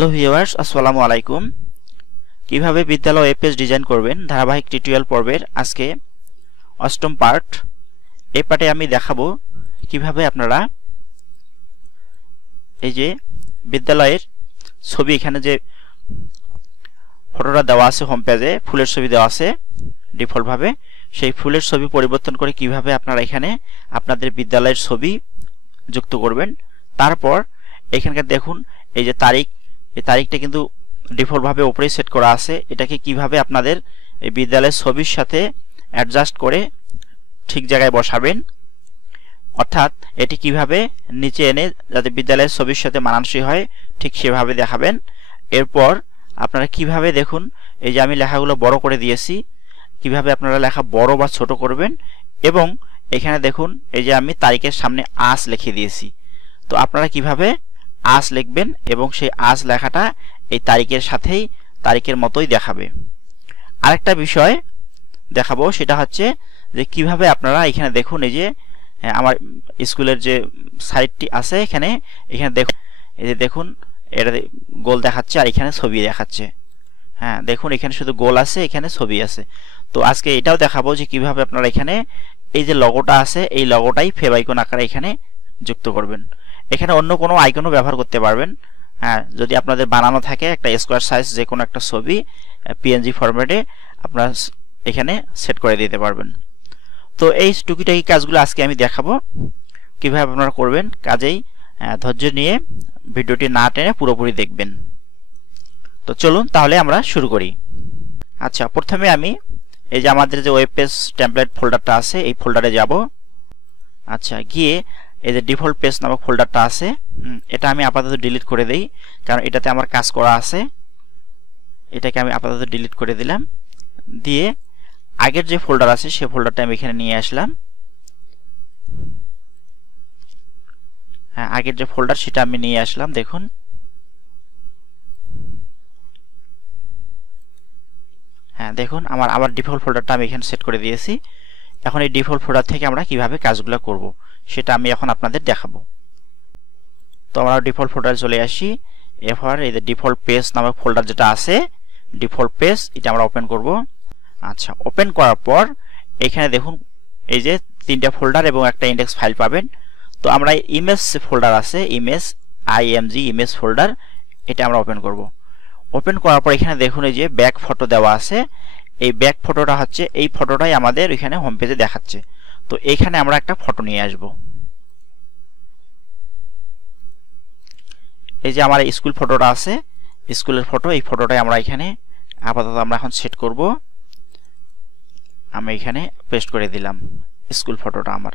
Hello viewers, আসসালামু আলাইকুম। কিভাবে বিদ্যালয় ওয়েব পেজ ডিজাইন করবেন ধারাবাহিক টিউটোরিয়াল পর্বের আজকে অষ্টম পার্ট। এই পার্টে আমি দেখাবো কিভাবে আপনারা এই যে বিদ্যালয়ের ছবি, এখানে যে ফটোটা দেওয়া আছে হোম পেজে, ফুলের ছবি দেওয়া আছে ডিফল্ট ভাবে, সেই ফুলের ছবি পরিবর্তন করে কিভাবে আপনারা এখানে আপনাদের বিদ্যালয়ের ছবি যুক্ত করবেন। তারপর এখানকার দেখুন এই যে তারিখ, এই তারিখটা কিন্তু ডিফল্ট ভাবে উপরেই সেট করা আছে। এটাকে কিভাবে আপনাদের এই বিদ্যালয়ের ছবির সাথে অ্যাডজাস্ট করে ঠিক জায়গায় বসাবেন, অর্থাৎ এটি কিভাবে নিচে এনে যাতে বিদ্যালয়ের ছবির সাথে মানানসই হয় ঠিক সেভাবে দেখাবেন। এরপর আপনারা কিভাবে দেখুন এই যে আমি লেখাগুলো বড় করে দিয়েছি, কিভাবে আপনারা লেখা বড় বা ছোট করবেন। এবং এখানে দেখুন এই যে আমি তারিখের সামনে আজ লিখে দিয়েছি, তো আপনারা কিভাবে আজ লিখবেন এবং সেই আজ লেখাটা এই তারিখের সাথেই তারিখের মতোই দেখাবে। আরেকটা বিষয় দেখাবো, সেটা হচ্ছে যে কিভাবে আপনারা এখানে দেখুন এই যে আমার স্কুলের যে সাইটটি আছে এখানে দেখুন এই যে দেখুন এটা গোল দেখাচ্ছে আর এখানে ছবি দেখাচ্ছে। হ্যাঁ দেখুন এখানে শুধু গোল আছে, এখানে ছবি আছে। তো আজকে এটাও দেখাবো যে কিভাবে আপনারা এখানে এই যে লগোটা আছে এই লগোটাই ফেভ আইকন আকারে এখানে যুক্ত করবেন। এখানে অন্য কোনো আইকনও ব্যবহার করতে পারবেন। হ্যাঁ, যদি আপনাদের বানানো থাকে একটা স্কোয়ার সাইজ যে কোনো একটা ছবি পিএনজি ফরম্যাটে আপনারা এখানে সেট করে দিতে পারবেন। তো এই টুকিটাকি কাজগুলো আজকে আমি দেখাবো কিভাবে আপনারা করবেন। কাজেই ধৈর্য নিয়ে ভিডিওটি না টেনে পুরোপুরি দেখবেন। তো চলুন তাহলে আমরা শুরু করি। আচ্ছা, প্রথমে আমি এই যে আমাদের যে ওয়েব পেজ টেমপ্লেট ফোল্ডারটা আছে এই ফোল্ডারে যাব। আচ্ছা, গিয়ে এই যে ডিফল্ট পেজ নামক ফোল্ডারটা আছে এটা আমি আপাতত ডিলিট করে দেই, কারণ এটাতে আমার কাজ করা আছে। এটাকে আমি আপাতত ডিলিট করে দিলাম। দিয়ে আগের যে ফোল্ডার আছে সেই ফোল্ডারটা আমি এখানে নিয়ে আসলাম। হ্যাঁ, আগের যে ফোল্ডার সেটা আমি নিয়ে আসলাম। দেখুন হ্যাঁ দেখুন আমার ডিফল্ট ফোল্ডারটা আমি এখানে সেট করে দিয়েছি। এখন এই ডিফল্ট ফোল্ডার থেকে আমরা কিভাবে কাজগুলো করব সেটা আমি এখন আপনাদের দেখাবো। তো আমরা ডিফল্ট ফোল্ডারে চলে আসি। এরপর এই যে ডিফল্ট পেজ নামক ফোল্ডার যেটা আছে ডিফল্ট পেজ, এটা আমরা ওপেন করব। আচ্ছা, ওপেন করার পর এখানে দেখুন এই যে তিনটা ফোল্ডার এবং একটা ইন্ডেক্স ফাইল পাবেন। তো আমরা ইমেজ ফোল্ডার আছে, ইমেজ আইএমজি ইমেজ ফোল্ডার, এটা আমরা ওপেন করব। ওপেন করার পর এখানে দেখুন এই যে ব্যাক ফটো দেওয়া আছে। এই ব্যাক ফটোটা হচ্ছে এই ফটোটাই আমাদের এখানে হোম পেজে দেখাচ্ছে। তো এখানে আমরা একটা ফটো নিয়ে আসব। এই যে আমার স্কুল ফটোটা আছে, স্কুলের ফটো, এই ফটোটাই আমরা এখানে আপাতত আমরা এখন সেট করব। আমি এখানে পেস্ট করে দিলাম স্কুল ফটোটা আমার।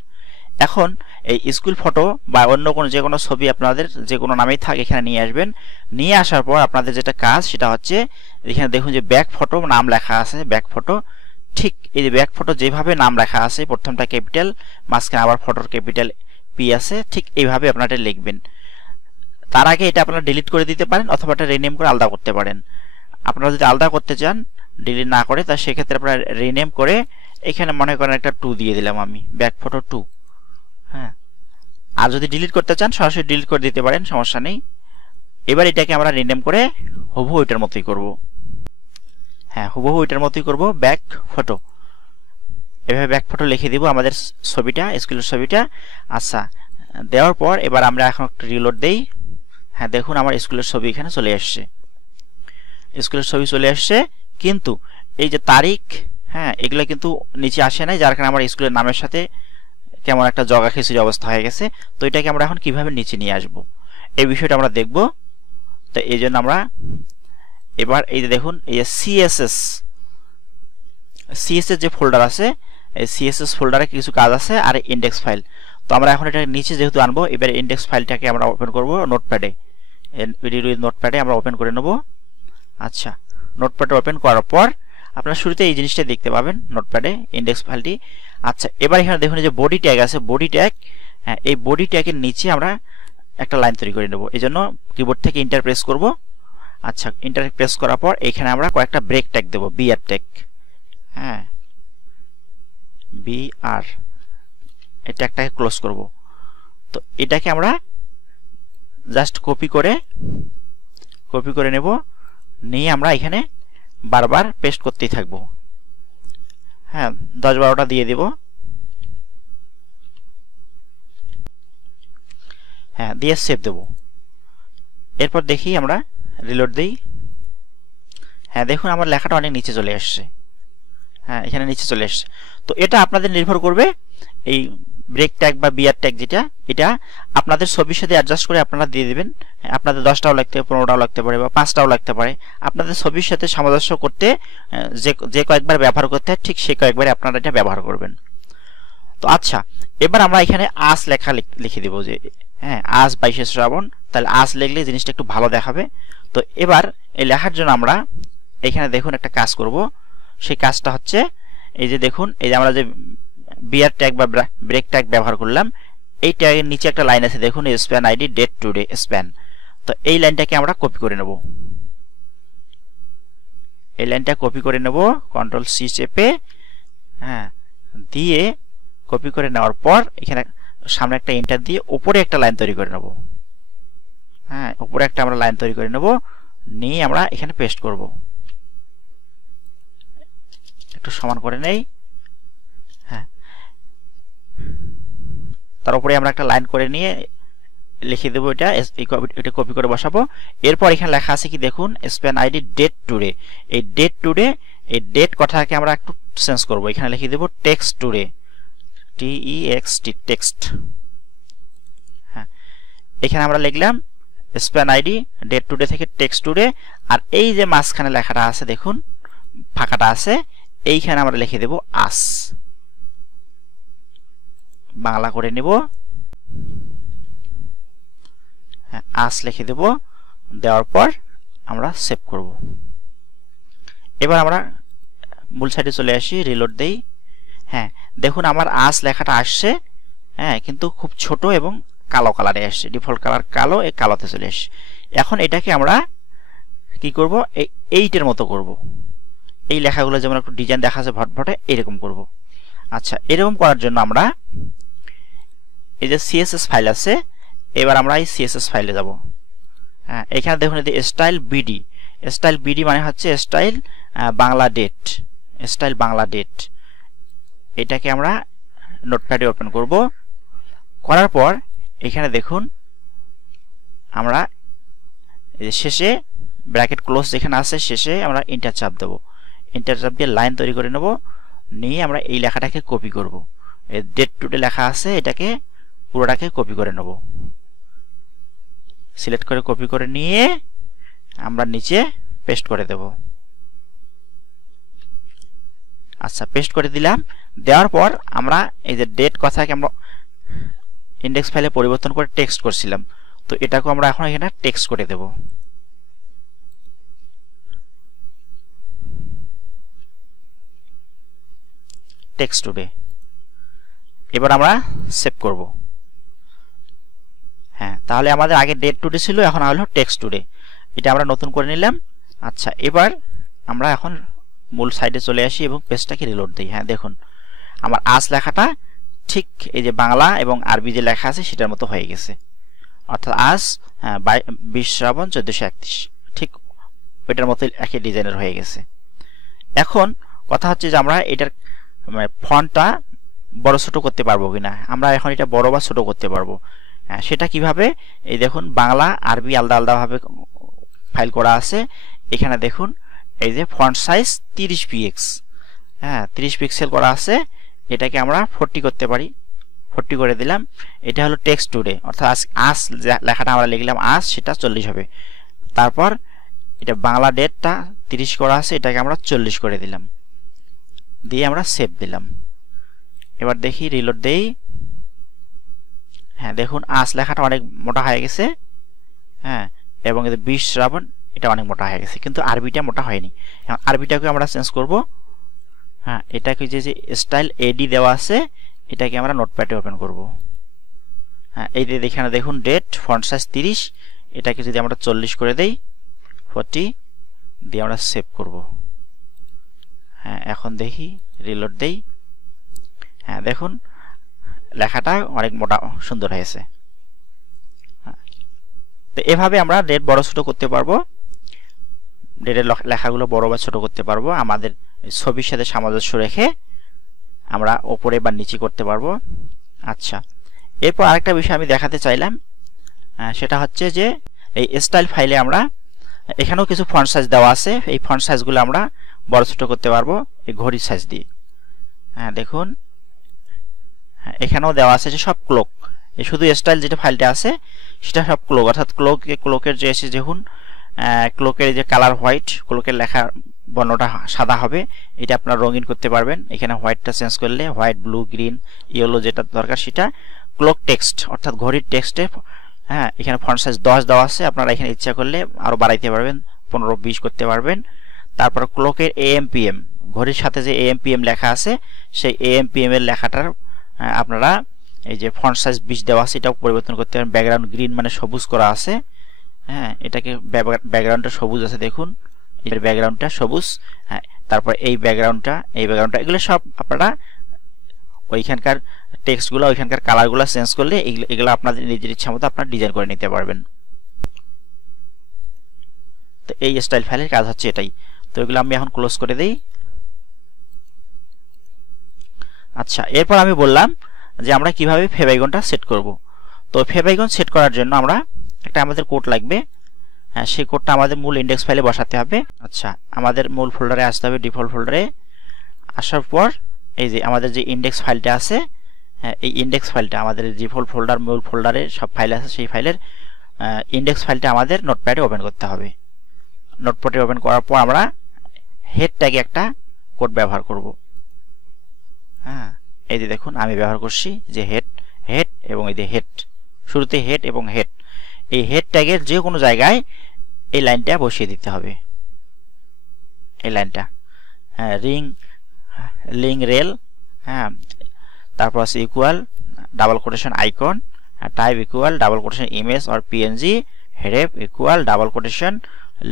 এখন এই স্কুল ফটো বা অন্য কোনো যে কোনো ছবি আপনাদের যে কোনো নামেই থাক এখানে নিয়ে আসবেন। নিয়ে আসার পর আপনাদের যেটা কাজ সেটা হচ্ছে এখানে দেখুন যে ব্যাক ফটো নাম লেখা আছে, ব্যাক ফটো, ঠিক এই যে ব্যাক ফটো যেভাবে নাম লেখা আছে, প্রথমটা ক্যাপিটাল, মাঝখানে আবার ফটোর ক্যাপিটাল পি আছে, ঠিক এইভাবে আপনারা লিখবেন। তার আগে এটা আপনারা ডিলিট করে দিতে পারেন অথবা এটা রিনেম করে আলাদা করতে পারেন। আপনারা যদি আলাদা করতে চান ডিলিট না করে, তা সেক্ষেত্রে আপনারা রিনেম করে এখানে মনে করেন একটা 2 দিয়ে দিলাম আমি, ব্যাক ফটো 2। হ্যাঁ, আর যদি ডিলিট করতে চান সরাসরি ডিলিট করে দিতে পারেন, সমস্যা নেই। এবার এটাকে আমরা রিনেম করে হুবহু এটার মতোই করব। হ্যাঁ, হুবহু এটার মতোই করব, ব্যাক ফটো। এভাবে ব্যাক ফটো লিখে দিব আমাদের ছবিটা, স্কুলের ছবিটা। আচ্ছা, দেওয়ার পর এবার আমরা এখন একটা রিলোড দেই। হ্যাঁ দেখুন আমার স্কুলের ছবি এখানে চলে আসছে, স্কুলের ছবি চলে আসছে, কিন্তু এই যে তারিখ, হ্যাঁ এগুলো কিন্তু নিচে আসে নাই, যার কারণে আমার স্কুলের নামের সাথে কেমন একটা জগা খিচুড়ি অবস্থা হয়ে গেছে। তো এটাকে আমরা এখন কিভাবে নিচে নিয়ে আসব এই বিষয়টা আমরা দেখব। তো এই জন্য আমরা এবার এই যে দেখুন এই যে সিএসএস যে ফোল্ডার আছে, এই সিএসএস ফোল্ডারে কিছু কাজ আছে আর ইন্ডেক্স ফাইল। তো আমরা এখন এটা নিচে যেহেতু আনবো, এবার ইন্ডেক্স ফাইলটাকে আমরা ওপেন করব নোটপ্যাডে, নোটপ্যাডে আমরা ওপেন করে নেব। আচ্ছা, নোটপ্যাডে ওপেন করার পর আপনারা শুরুতে এই জিনিসটা দেখতে পাবেন নোটপ্যাডে ইন্ডেক্স ফাইলটি। আচ্ছা, এবার এখানে দেখুন যে বডি ট্যাগ আছে, বডি ট্যাগ, হ্যাঁ এই বডি ট্যাগের নিচে আমরা একটা লাইন তৈরি করে নেব। এই জন্য কিবোর্ড থেকে এন্টার প্রেস করব। আচ্ছা, এন্টার প্রেস করার পর এখানে আমরা কয়েকটা ব্রেক ট্যাগ দেব, বিআর ট্যাগ, হ্যাঁ বিআর, এই ট্যাগটাকে ক্লোজ করব। তো এটাকে আমরা জাস্ট কপি কপি করে নেব, নিয়ে আমরা এখানে বারবার পেস্ট করতেই থাকবো। হ্যাঁ, 10-12টা দিয়ে দেব। হ্যাঁ, দিয়ে সেভ দেব। এরপর দেখি আমরা রিলোড দেই। হ্যাঁ, দেখুন আমার লেখাটা অনেক নিচে চলে আসছে। হ্যাঁ, এখানে নিচে চলে আসছে। তো এটা আপনাদের নির্ভর করবে, এই ব্রেক ট্যাগ বা বিয়ার ট্যাগ যেটা, এটা আপনাদের ছবির সাথে অ্যাডজাস্ট করে আপনারা দিয়ে দেবেন। আপনাদের 10টাও লাগতে পারে, 15টাও লাগতে পারে, বা 5টাও লাগতে পারে। আপনাদের ছবির সাথে সামঞ্জস্য করতে যে কয়েকবার ব্যবহার করতে হয়, ঠিক সেই কয়েকবারে আপনারা এটা ব্যবহার করবেন। তো আচ্ছা, এবার আমরা এখানে আজ লেখা লিখে দেব যে হ্যাঁ, আজ 22শে শ্রাবণ। তাহলে আজ লিখলে জিনিসটা একটু ভালো দেখাবে। তো এবার এই লেখার জন্য আমরা এখানে দেখুন একটা কাজ করব। সেই কাজটা হচ্ছে এই যে দেখুন, এই যে আমরা যে বিয়ার ট্যাগ বা ব্রেক ট্যাগ ব্যবহার করলাম, এই ট্যাগের নিচে একটা লাইন আছে দেখুন, span ID date today span. তো এই লাইনটাকে আমরা কপি করে নেব। এই লাইনটা কপি করে নেব কন্ট্রোল সি চেপে। হ্যাঁ, দিয়ে কপি করে নেওয়ার পর এখানে সামনে একটা এন্টার দিয়ে উপরে একটা লাইন তৈরি করে নেব। হ্যাঁ, উপরে একটা আমরা লাইন তৈরি করে নেব, নিয়ে আমরা এখানে পেস্ট করব। একটু সমান করে নেই। হ্যাঁ, তার উপরে আমরা একটা লাইন করে নিয়ে লিখে দেবো এটা, এটা কপি করে বসাবো। এরপর এখানে লেখা আছে কি দেখুন, স্প্যান আইডি ডেট টুডে। এই ডেট টুডে, এই ডেট কথাটাকে আমরা একটু চেঞ্জ করব। এখানে লিখে দেবো টেক্সট টুডে, TEXT টেক্সট। হ্যাঁ, এখানে আমরা লিখলাম স্প্যান আইডি ডেট টুডে থেকে টেক্সট টুডে। আর এই যে মাঝখানে লেখাটা আছে দেখুন, ফাঁকাটা আছে, এইখানে আমরা লিখে দেব আস। বাংলা করে নেব। হ্যাঁ, আস লিখে দেব। দেওয়ার পর আমরা সেভ করব। এবার আমরা মূল সাইডে চলে আসি, রিলোড দেই। হ্যাঁ, দেখুন আমার আস লেখাটা আসছে। হ্যাঁ, কিন্তু খুব ছোট এবং কালো কালারে আসছে, ডিফল্ট কালার কালো, এই কালোতে চলে আসছে। এখন এটাকে আমরা কি করব, এইটার মতো করব। এই লেখাগুলো যেমন একটু ডিজাইন দেখা যাচ্ছে ভটভটে, এরকম করব। আচ্ছা, এরকম করার জন্য আমরা এই যে সিএসএস ফাইল আছে, এবার আমরা এই সিএসএস ফাইলে যাব। হ্যাঁ, এখানে দেখুন এই স্টাইল বিডি। স্টাইল বিডি মানে হচ্ছে style Bangla date, style Bangla date. এটাকে আমরা নোটপ্যাডে ওপেন করব। করার পর এখানে দেখুন আমরা শেষে ব্র্যাকেট ক্লোজ যেখানে আছে, শেষে আমরা এন্টার চাপ দেব। এন্টার চাপ দিয়ে লাইন তৈরি করে নেব, নিয়ে আমরা এই লেখাটাকে কপি করব। এই ডেট টুডে লেখা আছে, এটাকে পুরোটাকে কপি করে নেব। সিলেক্ট করে কপি করে নিয়ে আমরা নিচে পেস্ট করে দেব। আচ্ছা, পেস্ট করে দিলাম। দেওয়ার পর আমরা এই যে ডেট কথাকে আমরা ইন্ডেক্স ফাইলে পরিবর্তন করে টেক্সট করছিলাম, তো এটাকে আমরা এখন এখানে টেক্সট করে দেব। Text today. এবার আমরা সেভ করব। হ্যাঁ, তাহলে আমাদের আগে ডেট টুডে ছিল, এখন হলো টেক্সট টুডে। এটা আমরা নতুন করে নিলাম। আচ্ছা, এবার আমরা এখন মূল সাইডে চলে আসি এবং পেজটাকে রিলোড দিই। হ্যাঁ, দেখুন আমার আজ লেখাটা ঠিক এই যে বাংলা এবং আরবি যে লেখা আছে সেটার মতো হয়ে গেছে। অর্থাৎ আজ 20 শ্রাবণ 1431, ঠিক ওইটার মতো একই ডিজাইনের হয়ে গেছে। এখন কথা হচ্ছে যে আমরা এটার ফন্টটা বড় ছোট করতে পারবো কিনা। আমরা এখন এটা বড় বা ছোট করতে পারবো। সেটা কিভাবে, এই দেখুন বাংলা আরবি আলাদা আলাদাভাবে ফাইল করা আছে। এখানে দেখুন এই যে ফন্ট সাইজ 30 px, হ্যাঁ 30 পিক্সেল করা আছে। এটাকে আমরা 40 করতে পারি, 40 করে দিলাম। এটা হলো টেক্সট টুডে, অর্থাৎ আজ লেখাটা আমরা লিখলাম আজ, সেটা 40 হবে। তারপর এটা বাংলা ডেটটা 30 করা আছে, এটাকে আমরা 40 করে দিলাম, দিয়ে আমরা সেভ দিলাম। এবার দেখি, রিলোড দেই। হ্যাঁ, দেখুন আজ লেখাটা অনেক মোটা হয়ে গেছে। হ্যাঁ, এবং 20 শ্রাবণ এটা অনেক মোটা হয়ে গেছে, কিন্তু আরবিটা মোটা হয়নি। এখন আরবিটাকে আমরা চেঞ্জ করব। হ্যাঁ, এটাকে যে স্টাইল এডি দেওয়া আছে, এটাকে আমরা নোটপ্যাডে ওপেন করব। হ্যাঁ, এই যে এখানে দেখুন ডেট ফন্ট সাইজ 30, এটাকে যদি আমরা 40 করে দেই, 40 দিয়ে আমরা সেভ করব। হ্যাঁ, এখন দেখি, রিলোড দেই। হ্যাঁ, দেখুন লেখাটা অনেক মোটা সুন্দর হয়েছে। তো এভাবে আমরা ডেট বড় ছোট করতে পারবো। ডেটের লেখাগুলো বড় বা ছোট করতে পারবো আমাদের ছবির সাথে সামঞ্জস্য রেখে আমরা উপরে বা নিচে করতে পারবো। আচ্ছা, এরপর আরেকটা বিষয় আমি দেখাতে চাইলাম, সেটা হচ্ছে যে এই স্টাইল ফাইলে আমরা এখানেও কিছু ফন্ট সাইজ দেওয়া আছে। এই ফন্ট সাইজগুলো আমরা বড় ছোট করতে পারবো এই ঘড়ির সাইজ দিয়ে। দেখুন এখানেও দেওয়া আছে যে সব ক্লোক, এই শুধু স্টাইল যেটা ফাইলটা আছে সেটা সব ক্লোক, অর্থাৎ ক্লোকের যে এসে দেখুন ক্লোকের যে কালার হোয়াইট, ক্লোকের লেখা বর্ণটা সাদা হবে, এটা আপনারা রঙিন করতে পারবেন। এখানে হোয়াইটটা চেঞ্জ করলে হোয়াইট, ব্লু, গ্রিন, ইয়েলো যেটা দরকার সেটা। ক্লোক টেক্সট অর্থাৎ ঘড়ির টেক্সটে এখানে ফন্ট সাইজ 10 দেওয়া আছে, আপনারা এখানে ইচ্ছা করলে আরো বাড়াইতে পারবেন, 15-20 করতে পারবেন। তারপর ক্লোকের AM PM, ঘড়ির সাথে যে AM PM লেখা আছে সেই AM PM এর লেখাটার আপনারা এই যে ফন্ট সাইজ 20 দেওয়া আছে এটাও পরিবর্তন করতে পারেন। ব্যাকগ্রাউন্ড গ্রিন মানে সবুজ করা আছে, এটাকে ব্যাকগ্রাউন্ডটা সবুজ আছে, দেখুন এর ব্যাকগ্রাউন্ডটা সবুজ। তারপর এই ব্যাকগ্রাউন্ডটা এগুলো সব আপনারা ওইখানকার টেক্সটগুলো ওইখানকার কালারগুলো চেঞ্জ করলে এগুলো আপনাদের নিজের ইচ্ছা মতো আপনারা ডিজাইন করে নিতে পারবেন। তো এই স্টাইল ফাইলের কাজ হচ্ছে এটাই। তো এগুলো আমি এখন ক্লোজ করে দেই। আচ্ছা, এরপর আমি বললাম যে আমরা কিভাবে ফেভাইগনটা সেট করব। তো ফেভাইগন সেট করার জন্য আমরা একটা আমাদের কোড লাগবে, সেই কোডটা আমাদের মূল ইন্ডেক্স ফাইলে বসাতে হবে। আচ্ছা, আমাদের মূল ফোল্ডারে আসতে হবে, ডিফল্ট ফোল্ডারে আসার পর এই যে আমাদের যে ইন্ডেক্স ফাইলটা আছে, এই ইন্ডেক্স ফাইলটা আমাদের ডিফল্ট ফোল্ডার মূল ফোল্ডারে সব ফাইল আছে, সেই ফাইলের ইন্ডেক্স ফাইলটা আমাদের নোটপ্যাডে ওপেন করতে হবে। নোটপ্যাডে ওপেন করার পর আমরা হেড ট্যাগে একটা কোড ব্যবহার করব। এই যে দেখুন আমি ব্যবহার করছি যে হেড এবং এই যে হেড, শুরুতে হেড এবং হেড, এই হেড ট্যাগের যে কোনো জায়গায় এই লাইনটা বসিয়ে দিতে হবে। এই লাইনটা লিং রেল, তারপর আছে equal double quotation icon, type equal double quotation image or PNG, হেডেপ equal double quotation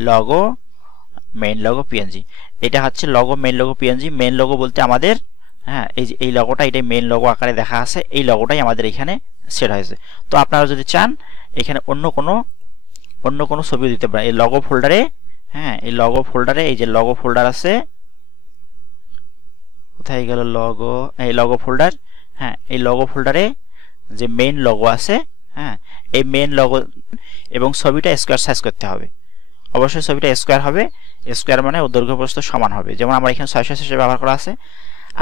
logo main logo PNG. এটা হচ্ছে logo main logo PNG. Main logo বলতে আমাদের এই যে এই লগোটা, এটাই মেইন লগো আকারে দেখা আছে, এই লগোটাই আমাদের এখানে সেট হয়েছে। তো আপনারা যদি চান এখানে অন্য কোনো ছবি দিতে পারেন। এই লগো ফোল্ডারে এই লগো ফোল্ডারে এই যে লগো ফোল্ডার আছে, কোথায় গেল লগো, এই লগো ফোল্ডার, এই লগো ফোল্ডারে যে মেইন লগো আছে, এই মেইন লগো এবং ছবিটা স্কোয়ার সাইজ করতে হবে। অবশ্যই ছবিটা স্কোয়ার হবে, স্কোয়ার মানে দৈর্ঘ্য প্রস্থ সমান হবে। যেমন আমার এখানে 600 ব্যবহার করা আছে,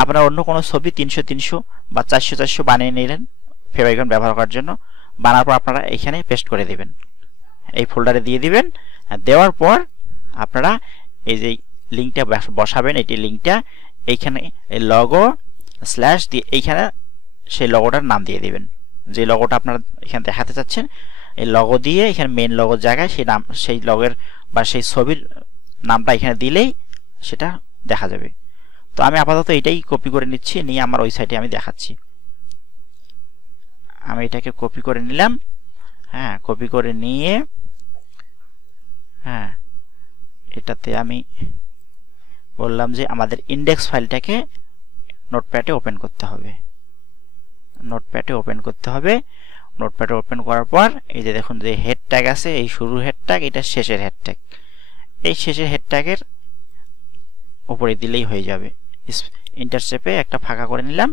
আপনারা অন্য কোনো ছবি 300 বা 400 বানিয়ে নিলেন ফেভাইগন ব্যবহার করার জন্য। বানার পর আপনারা এখানে পেস্ট করে দিবেন, এই ফোল্ডারে দিয়ে দিবেন। দেওয়ার পর আপনারা এই যে লিঙ্কটা বসাবেন, এটি লিঙ্কটা এইখানে এই লগো স্ল্যাশ দিয়ে এইখানে সেই লগোটার নাম দিয়ে দিবেন, যে লগোটা আপনারা এখানে দেখাতে চাচ্ছেন এই লগো দিয়ে এখানে মেইন লগোর জায়গায় সেই লগের বা সেই ছবির নামটা এখানে দিলেই সেটা দেখা যাবে। তো আমি আপাতত এটাই কপি করে নিচ্ছি, নিয়ে আমার ওই সাইটে আমি দেখাচ্ছি। আমি এটাকে কপি করে নিলাম, কপি করে নিয়ে এটাতে আমি বললাম যে আমাদের ইন্ডেক্স ফাইলটাকে নোটপ্যাডে ওপেন করতে হবে। নোটপ্যাডে ওপেন করার পর এই যে দেখুন যে হেড ট্যাগ আছে, এই শুরুর হেড ট্যাগ, এটা শেষের হেড ট্যাগ, এই শেষের হেড ট্যাগের উপরে দিলেই হয়ে যাবে। ইন্টারসেপে একটা ফাঁকা করে নিলাম,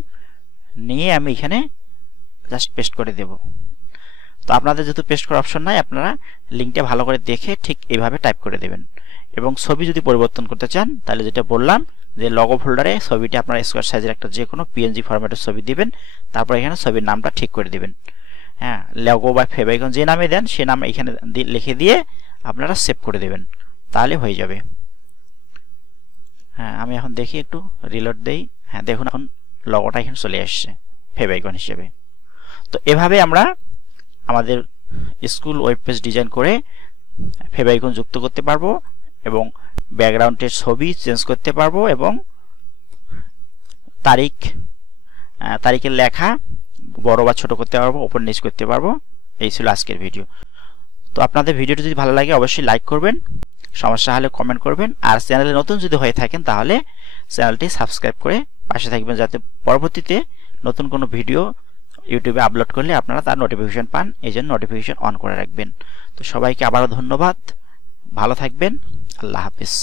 নিয়ে আমি এখানে জাস্ট পেস্ট করে দেব। তো আপনাদের যেহেতু পেস্ট করার অপশন নাই, আপনারা লিঙ্কটা ভালো করে দেখে ঠিক এইভাবে টাইপ করে দেবেন। এবং ছবি যদি পরিবর্তন করতে চান তাহলে যেটা বললাম যে লগো ফোল্ডারে ছবিটা আপনারা স্কোয়ার সাইজের একটা যে কোনো পিএনজি ফরম্যাটের ছবি দিবেন, তারপর এখানে ছবির নামটা ঠিক করে দিবেন। লগো বা ফেভাইকন যে নামে দেন সে নাম এখানে লিখে দিয়ে আপনারা সেভ করে দেবেন, তাহলে হয়ে যাবে। আমি এখন দেখি একটু রিলোড দেই। দেখুন এখন লগোটা এখানে চলে আসছে ফেভাইকন হিসেবে। তো এভাবে আমরা আমাদের স্কুল ওয়েব পেজ ডিজাইন করে ফেভাইকন যুক্ত করতে পারবো এবং ব্যাকগ্রাউন্ডের ছবি চেঞ্জ করতে পারবো এবং তারিখের লেখা বড় বা ছোট করতে পারবো, ওপর নিচ করতে পারবো। এই ছিল আজকের ভিডিও। তো আপনাদের ভিডিওটি যদি ভালো লাগে অবশ্যই লাইক করবেন, সমস্যা হলে কমেন্ট করবেন, আর চ্যানেলে নতুন যদি হয়ে থাকেন তাহলে চ্যানেলটি সাবস্ক্রাইব করে পাশে থাকবেন, যাতে পরবর্তীতে নতুন কোনো ভিডিও ইউটিউবে আপলোড করলে আপনারা তার নোটিফিকেশন পান। এই জন্য নোটিফিকেশন অন করে রাখবেন। তো সবাইকে আবারও ধন্যবাদ, ভালো থাকবেন। আল্লাহ হাফেজ।